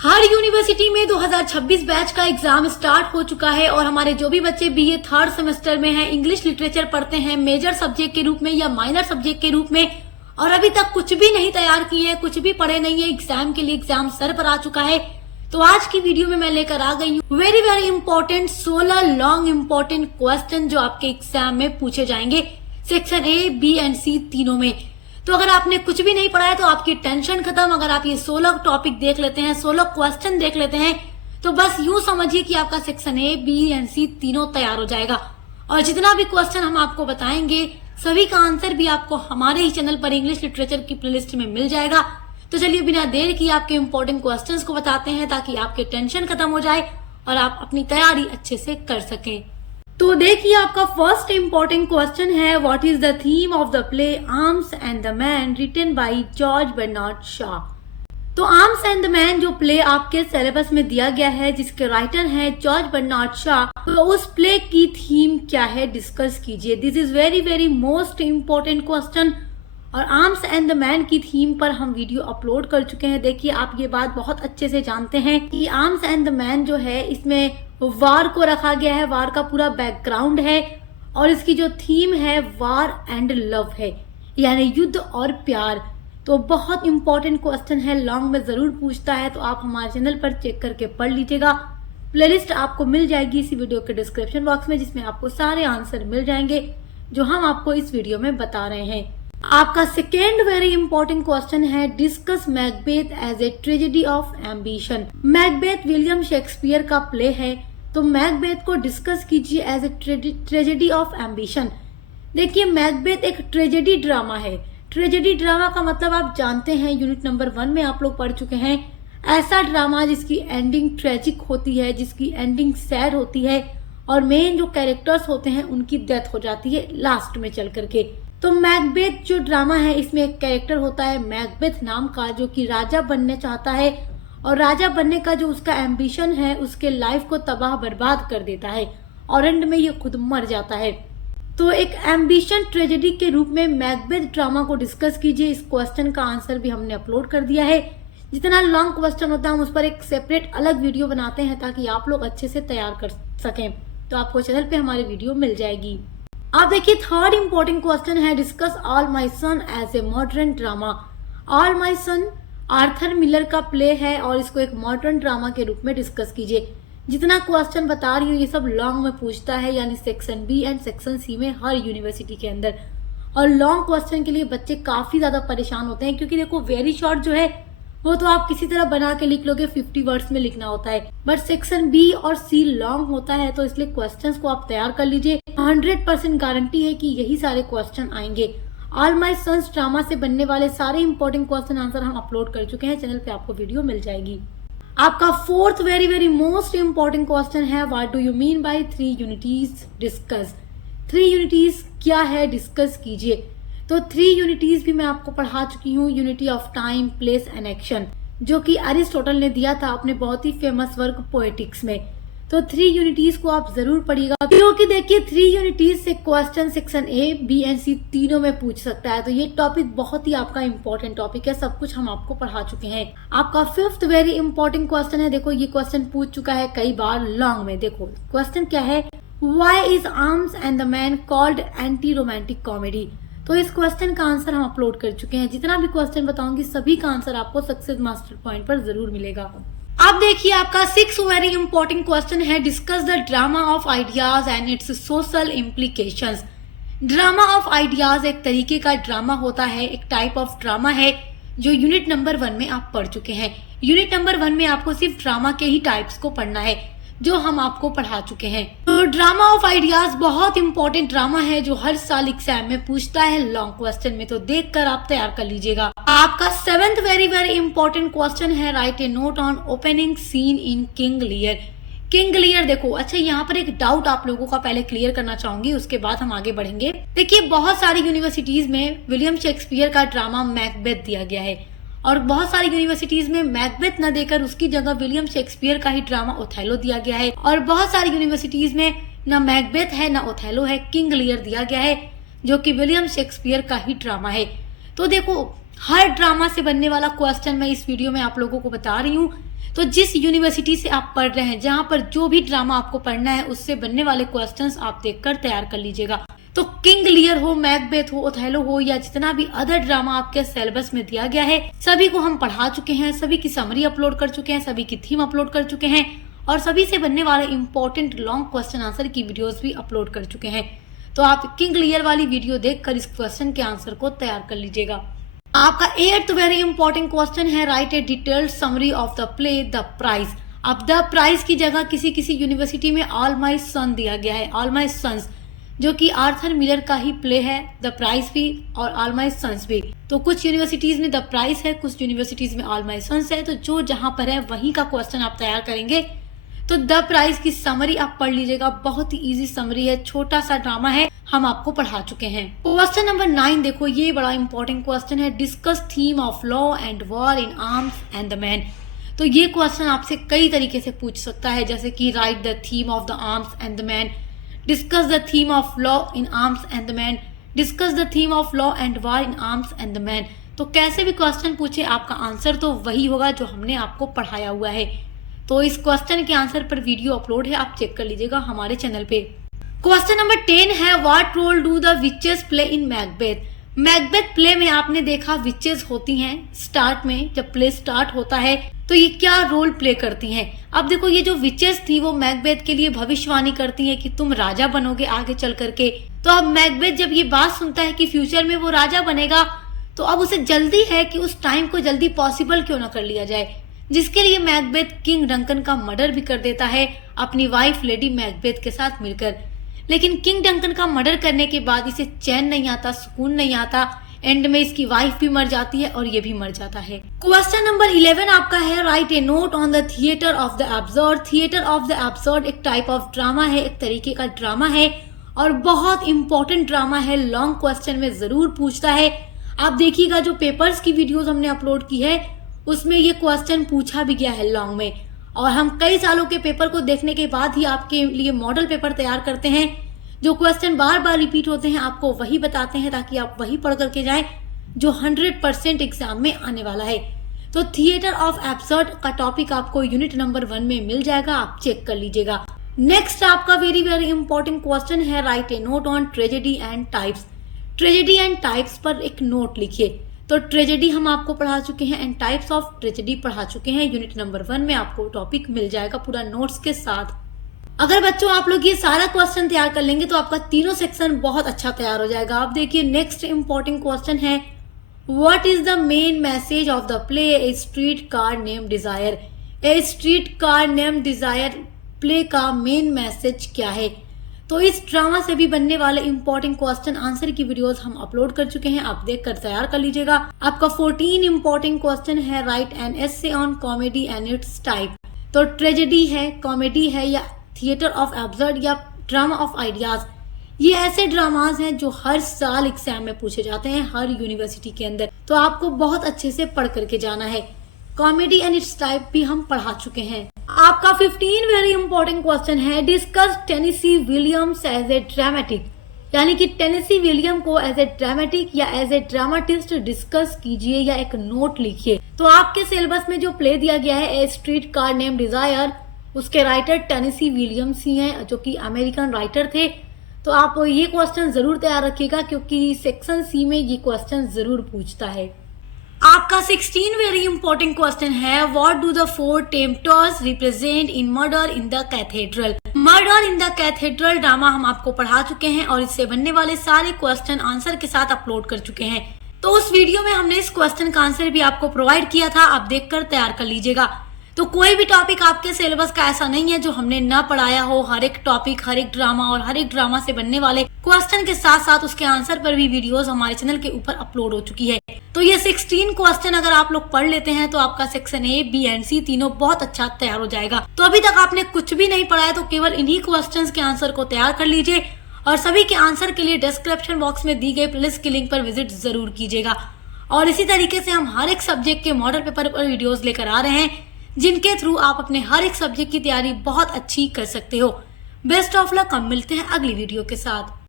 हर university में 2026 batch का exam start हो चुका है और हमारे जो भी बच्चे बीए थर्ड सेमेस्टर में हैं, इंग्लिश लिटरेचर पढ़ते हैं मेजर सब्जेक्ट के रूप में या माइनर सब्जेक्ट के रूप में और अभी तक कुछ भी नहीं तैयार किए हैं, कुछ भी पढ़े नहीं है, एग्जाम के लिए एग्जाम सर पर आ चुका है। तो आज की वीडियो में मैं लेकर आ गई हूँ very very important 16 long important question जो आपके एग्जाम में पूछे जाएंगे section A, B and C तीनों में। तो अगर आपने कुछ भी नहीं पढ़ा है तो आपकी टेंशन खत्म। अगर आप ये 16 टॉपिक देख लेते हैं, 16 क्वेश्चन देख लेते हैं तो बस यूं समझिए कि आपका section A, B and C तीनों तैयार हो जाएगा। और जितना भी क्वेश्चन हम आपको बताएंगे सभी का आंसर भी आपको हमारे ही चैनल पर इंग्लिश लिटरेचर की प्लेलिस्ट में मिल जाएगा। तो चलिए बिना देर किए आपके इंपॉर्टेंट क्वेश्चंस को बताते हैं ताकि आपके टेंशन खत्म हो जाए और आप अपनी तैयारी अच्छे से कर सकें। तो देखिए आपका फर्स्ट इंपॉर्टेंट क्वेश्चन है, what is the theme of the play Arms and the Man written by George Bernard Shaw. तो आर्म्स एंड द मैन जो प्ले आपके सिलेबस में दिया गया है जिसके राइटर हैं जॉर्ज बर्नार्ड शॉ, तो उस प्ले की थीम क्या है डिस्कस कीजिए। This is very very most important question और आर्म्स एंड द मैन की थीम पर हम वीडियो अपलोड कर चुके हैं। देखिए आप ये बात बहुत अच्छे से जानते हैं कि आर्म्स एंड द मैन जो है इसमें वार को रखा गया है, वार का पूरा बैकग्राउंड है और इसकी जो थीम है वार एंड लव है, यानी युद्ध और प्यार। तो बहुत इंपॉर्टेंट क्वेश्चन है, लॉन्ग में जरूर पूछता है, तो आप हमारे चैनल पर चेक करके पढ़ लीजिएगा। प्लेलिस्ट आपको मिल जाएगी इसी वीडियो के डिस्क्रिप्शन बॉक्स में जिसमें आपको सारे आंसर मिल जाएंगे जो हम आपको इस वीडियो में बता रहे हैं। आपका सेकेंड वेरी इंपॉर्टेंट क्वेश्चन है, discuss Macbeth as a tragedy of ambition. Macbeth William Shakespeare का प्ले है, तो मैकबेथ को डिस्कस कीजिए as a tragedy of ambition. देखिए मैकबेथ एक ट्रेजेडी ड्रामा है। ट्रेजेडी ड्रामा का मतलब आप जानते हैं, यूनिट नंबर 1 में आप लोग पढ़ चुके हैं। ऐसा ड्रामा जिसकी एंडिंग ट्रेजिक होती है, जिसकी एंडिंग सैड होती है और मेन जो कैरेक्टर्स होते हैं उनकी डेथ हो जाती है लास्ट में चल करके। तो मैकबेथ जो ड्रामा है इसमें एक कैरेक्टर होता है मैकबेथ नाम का जो कि राजा बनने चाहता है और राजा बनने का जो उसका एम्बिशन है उसके लाइफ को तबाह बर्बाद कर देता है और एंड में ये खुद मर जाता है। तो एक एम्बिशन ट्रेजेडी के रूप में मैकबेथ ड्रामा को डिस्कस कीजिए। इस क्वेश्चन का आंसर भी हमने अपलोड कर दिया है। जितना लॉन्ग क्वेश्चन होता है हम उस पर एक सेपरेट अलग वीडियो बनाते हैं ताकि आप लोग अच्छे से तैयार कर सकें। तो आपको चैनल पे हमारी वीडियो मिल जाएगी। आप देखिए थर्ड इंपॉर्टेंट क्वेश्चन है, discuss All My Son as a modern drama. All My Son Arthur Miller का प्ले है और इसको एक मॉडर्न ड्रामा के रूप में डिस्कस कीजिए। जितना क्वेश्चन बता रही हूँ ये सब लॉन्ग में पूछता है, यानी section B and section C में हर यूनिवर्सिटी के अंदर। और लॉन्ग क्वेश्चन के लिए बच्चे काफी ज्यादा परेशान होते हैं क्योंकि देखो वेरी शॉर्ट जो है वो तो आप किसी तरह बना के लिख लोगे, 50 वर्ड्स में लिखना होता है, बट सेक्शन बी और सी लॉन्ग होता है। तो इसलिए क्वेश्चंस को आप तैयार कर लीजिए। 100% गारंटी है कि यही सारे क्वेश्चन आएंगे। ऑल माय सन्स ड्रामा से बनने वाले सारे इंपॉर्टेंट क्वेश्चन आंसर हम अपलोड कर चुके हैं, चैनल पे आपको वीडियो मिल जाएगी। आपका fourth very very most important question है, what do you mean by 3 unities discuss. 3 unities क्या है डिस्कस कीजिए। तो 3 यूनिटीज भी मैं आपको पढ़ा चुकी हूँ, unity of time, place and action, जो कि अरिस्टोटल ने दिया था अपने बहुत ही फेमस वर्क पोएटिक्स में। तो 3 यूनिटीज को आप जरूर पढ़िएगा क्योंकि देखिए 3 यूनिटीज से question section A, B and C तीनों में पूछ सकता है। तो ये टॉपिक बहुत ही आपका इंपॉर्टेंट टॉपिक है, सब कुछ हम आपको पढ़ा चुके हैं। आपका फिफ्थ वेरी इंपॉर्टेंट क्वेश्चन है, देखो ये क्वेश्चन पूछ चुका है कई बार लॉन्ग में। देखो क्वेश्चन क्या है, why is arms and the man called anti romantic comedy. तो इस क्वेश्चन का आंसर हम अपलोड कर चुके हैं। जितना भी क्वेश्चन बताऊंगी सभी का आंसर आपको सक्सेस मास्टर पॉइंट पर जरूर मिलेगा। अब देखिए आपका 6 वेरी इंपॉर्टेंट क्वेश्चन है, discuss the drama of ideas and it's social implications. Drama of ideas एक तरीके का ड्रामा होता है, एक टाइप ऑफ ड्रामा है जो यूनिट नंबर 1 में आप पढ़ चुके हैं। यूनिट नंबर 1 में आपको सिर्फ ड्रामा के ही टाइप्स को पढ़ना है जो हम आपको पढ़ा चुके हैं। तो ड्रामा ऑफ आइडियाज बहुत इंपॉर्टेंट ड्रामा है जो हर साल एग्जाम में पूछता है लॉन्ग क्वेश्चन में, तो देखकर आप तैयार कर लीजिएगा। आपका 7th very very important question है, write a note on opening scene in King Lear. King Lear देखो, अच्छा यहाँ पर एक डाउट आप लोगों का पहले क्लियर करना चाहूंगी, उसके बाद हम आगे बढ़ेंगे। देखिए बहुत सारी यूनिवर्सिटीज में विलियम शेक्सपियर का ड्रामा मैकबेथ दिया गया है और बहुत सारी यूनिवर्सिटीज में मैकबेथ न देकर उसकी जगह विलियम शेक्सपियर का ही ड्रामा ओथेलो दिया गया है और बहुत सारी यूनिवर्सिटीज में न मैकबेथ है न ओथेलो है, किंग लियर दिया गया है जो कि विलियम शेक्सपियर का ही ड्रामा है। तो देखो हर ड्रामा से बनने वाला क्वेश्चन मैं इस वीडियो में आप लोगों को बता रही हूँ तो जिस यूनिवर्सिटी से आप पढ़ रहे हैं, जहां पर जो भी ड्रामा आपको पढ़ना है उससे बनने वाले क्वेश्चंस आप देखकर तैयार कर लीजिएगा। तो किंग लियर हो, मैकबेथ हो, ओथेलो हो या जितना भी अदर ड्रामा आपके सिलेबस में दिया गया है, सभी को हम पढ़ा चुके हैं, सभी की समरी अपलोड कर चुके हैं, सभी की थीम अपलोड कर चुके हैं और सभी से बनने वाले इंपॉर्टेंट लॉन्ग क्वेश्चन आंसर की वीडियोस भी अपलोड कर चुके हैं। तो आप किंग लियर वाली वीडियो देखकर इस क्वेश्चन के आंसर को तैयार कर लीजिएगा। आपका 8th वेरी इंपॉर्टेंट क्वेश्चन है, write a detailed summary of the play The Prize. अब द प्राइज की जगह किसी किसी यूनिवर्सिटी में ऑल माई सन दिया गया है, ऑल माई सन्स, जो कि आर्थर मिलर का ही प्ले है, द प्राइज भी और ऑल माई सन्स भी। तो कुछ यूनिवर्सिटीज में द प्राइज है, कुछ यूनिवर्सिटीज में ऑल माई सन्स है, तो जो जहां पर है वहीं का क्वेश्चन आप तैयार करेंगे। तो द प्राइज की समरी आप पढ़ लीजिएगा, बहुत ही इजी समरी है, छोटा सा ड्रामा है, हम आपको पढ़ा चुके हैं। क्वेश्चन नंबर 9 देखो, ये बड़ा इंपॉर्टेंट क्वेश्चन है, discuss theme of law and war in arms and the man. तो ये क्वेश्चन आपसे कई तरीके से पूछ सकता है, जैसे कि right the theme of the arms and the man, discuss the theme of law in arms and the man, discuss the theme of law and war in arms and the man. तो कैसे भी question पूछे, आपका answer तो वही होगा जो हमने आपको पढ़ाया हुआ है। तो इस क्वेश्चन के आंसर पर वीडियो अपलोड है, आप चेक कर लीजिएगा हमारे चैनल पे। क्वेश्चन नंबर 10 है, what role do the witches play in Macbeth. Macbeth play में आपने देखा विचेस होती हैं स्टार्ट में, जब प्ले स्टार्ट होता है तो ये क्या रोल प्ले करती हैं। अब देखो, ये जो विचेस थी वो मैकबेथ के लिए भविष्यवाणी करती हैं कि तुम राजा बनोगे आगे चल करके। तो अब मैकबेथ जब ये बात सुनता है कि फ्यूचर में वो राजा बनेगा, तो अब उसे जल्दी है कि उस टाइम को जल्दी पॉसिबल क्यों ना कर लिया जाए, जिसके लिए मैकबेथ किंग डंकन का मर्डर भी कर देता है अपनी वाइफ लेडी मैकबेथ के साथ मिलकर। लेकिन किंग डंकन का मर्डर करने के बाद इसे चैन नहीं आता, सुकून नहीं आता, एंड में इसकी वाइफ भी मर जाती है और ये भी मर जाता है। क्वेश्चन नंबर 11 आपका है, write a note on the theatre of the absurd. Theatre of the absurd एक टाइप ऑफ ड्रामा है, एक तरीके का ड्रामा है और बहुत इंपॉर्टेंट ड्रामा है, लॉन्ग क्वेश्चन में जरूर पूछता है। आप देखिएगा जो पेपर्स की वीडियोस हमने अपलोड की है उसमें ये क्वेश्चन पूछा भी गया है लॉन्ग में, और हम कई सालों के पेपर को देखने के बाद ही आपके लिए मॉडल पेपर तैयार करते हैं। जो क्वेश्चन बार बार रिपीट होते हैं आपको वही बताते हैं, ताकि आप वही पढ़ करके जाएं जो 100% एग्जाम में आने वाला है। तो थिएटर ऑफ एब्सर्ड का टॉपिक आपको यूनिट नंबर 1 में मिल जाएगा, आप चेक कर लीजिएगा। नेक्स्ट आपका वेरी वेरी इंपॉर्टेंट क्वेश्चन है, write a note on tragedy and types. Tragedy and types पर एक नोट लिखिए। तो ट्रेजेडी हम आपको पढ़ा चुके हैं एंड टाइप्स ऑफ ट्रेजेडी पढ़ा चुके हैं, यूनिट नंबर 1 में आपको टॉपिक मिल जाएगा पूरा नोट्स के साथ। अगर बच्चों आप लोग ये सारा क्वेश्चन तैयार कर लेंगे तो आपका तीनों सेक्शन बहुत अच्छा तैयार हो जाएगा। आप देखिए नेक्स्ट इंपॉर्टेंट क्वेश्चन है, what is the main message of the play a streetcar name desire. A streetcar name desire play का मेन मैसेज क्या है। तो इस ड्रामा से भी बनने वाले इंपॉर्टेंट क्वेश्चन आंसर की वीडियोस हम अपलोड कर चुके हैं, आप देखकर तैयार कर लीजिएगा। आपका 14 इंपॉर्टेंट क्वेश्चन है, right an essay on comedy and it's type. तो ट्रेजेडी है, कॉमेडी है या थिएटर ऑफ एब्सर्ड या ड्रामा ऑफ आइडियाज, ये ऐसे ड्रामाज हैं जो हर साल एग्जाम में पूछे जाते हैं हर यूनिवर्सिटी के अंदर। तो आपको बहुत अच्छे से पढ़ करके जाना है। कॉमेडी एंड इट्स टाइप भी हम पढ़ा चुके हैं। आपका 15 वेरी इंपॉर्टेंट क्वेश्चन है, discuss Tennessee Williams as a dramatic. यानी कि टेनेसी विलियम को एज ए ड्रामेटिक या एज ए ड्रामाटिस्ट डिस्कस कीजिए या एक नोट लिखिए। तो आपके सिलेबस में जो प्ले दिया गया है ए स्ट्रीट कार नेम डिजायर, उसके राइटर टेनेसी विलियम्स ही हैं, जो कि अमेरिकन राइटर थे। तो आप ये क्वेश्चन जरूर तैयार रखिएगा क्योंकि सेक्शन सी में ये क्वेश्चन जरूर पूछता है। आपका 16 वेरी इंपॉर्टेंट क्वेश्चन है, what do the 4 tempters represent in Murder in the Cathedral. Murder in the Cathedral drama हम आपको पढ़ा चुके हैं और इससे बनने वाले सारे क्वेश्चन आंसर के साथ अपलोड कर चुके हैं। तो उस वीडियो में हमने इस क्वेश्चन का आंसर भी आपको प्रोवाइड किया था, आप देखकर तैयार कर लीजिएगा। तो कोई भी टॉपिक आपके सिलेबस का ऐसा नहीं है जो हमने ना पढ़ाया हो। हर एक टॉपिक, हर एक ड्रामा और हर एक ड्रामा से बनने वाले क्वेश्चन के साथ साथ उसके आंसर पर भी वीडियोस हमारे चैनल के ऊपर अपलोड हो चुकी है। तो ये 16 क्वेश्चन अगर आप लोग पढ़ लेते हैं तो आपका section A, B and C तीनों बहुत अच्छा तैयार हो जाएगा। तो अभी तक आपने कुछ भी नहीं पढ़ा है तो केवल इन्हीं क्वेश्चंस के आंसर को तैयार कर लीजिए और सभी के आंसर के लिए डिस्क्रिप्शन बॉक्स में दी गई प्लेलिस्ट के लिंक पर विजिट जरूर कीजिएगा। और इसी तरीके से हम हर एक सब्जेक्ट के मॉडल पेपर पर वीडियोस लेकर आ रहे हैं, जिनके थ्रू आप अपने हर एक सब्जेक्ट की तैयारी बहुत अच्छी कर सकते हो। बेस्ट ऑफ लक, हम मिलते हैं अगली वीडियो के साथ।